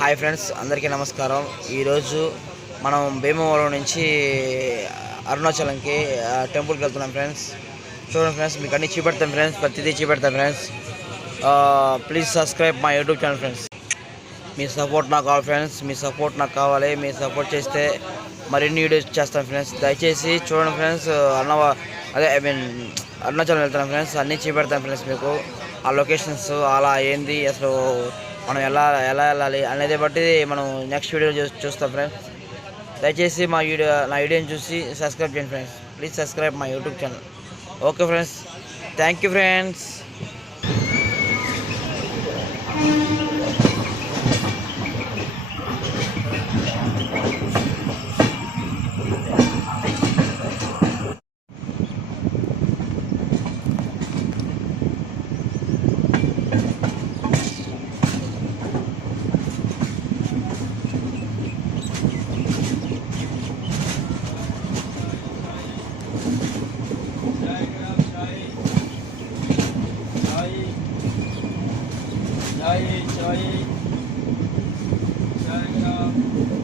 Hi friends, అందరికీ నమస్కారం. ఈరోజు మనం భీమవరం నుంచి అరుణాచలంకి టెంపుల్కి వెళ్తున్నాం ఫ్రెండ్స్. చూడండి ఫ్రెండ్స్, మీకు అన్నీ చూపెడతాం ఫ్రెండ్స్, ప్రతిదీ చూపెడతాం friends. Please subscribe my YouTube channel friends. మీ సపోర్ట్ నాకు కావాలి ఫ్రెండ్స్, మీ సపోర్ట్ నాకు కావాలి. మీ సపోర్ట్ చేస్తే మరిన్ని వీడియోస్ చేస్తాం ఫ్రెండ్స్. దయచేసి చూడండి ఫ్రెండ్స్. అరుణాచలం వెళ్తున్నాం ఫ్రెండ్స్, అన్నీ చూపెడతాం ఫ్రెండ్స్. మీకు ఆ లొకేషన్స్ అలా ఏంది, అసలు మనం ఎలా వెళ్ళాలి అనేది బట్టి మనం నెక్స్ట్ వీడియో చూస్తాం ఫ్రెండ్స్. దయచేసి నా వీడియోని చూసి సబ్స్క్రైబ్ చేయండి friends. Please subscribe my YouTube channel. Okay friends, thank you friends. Jai Jai Jai Ram.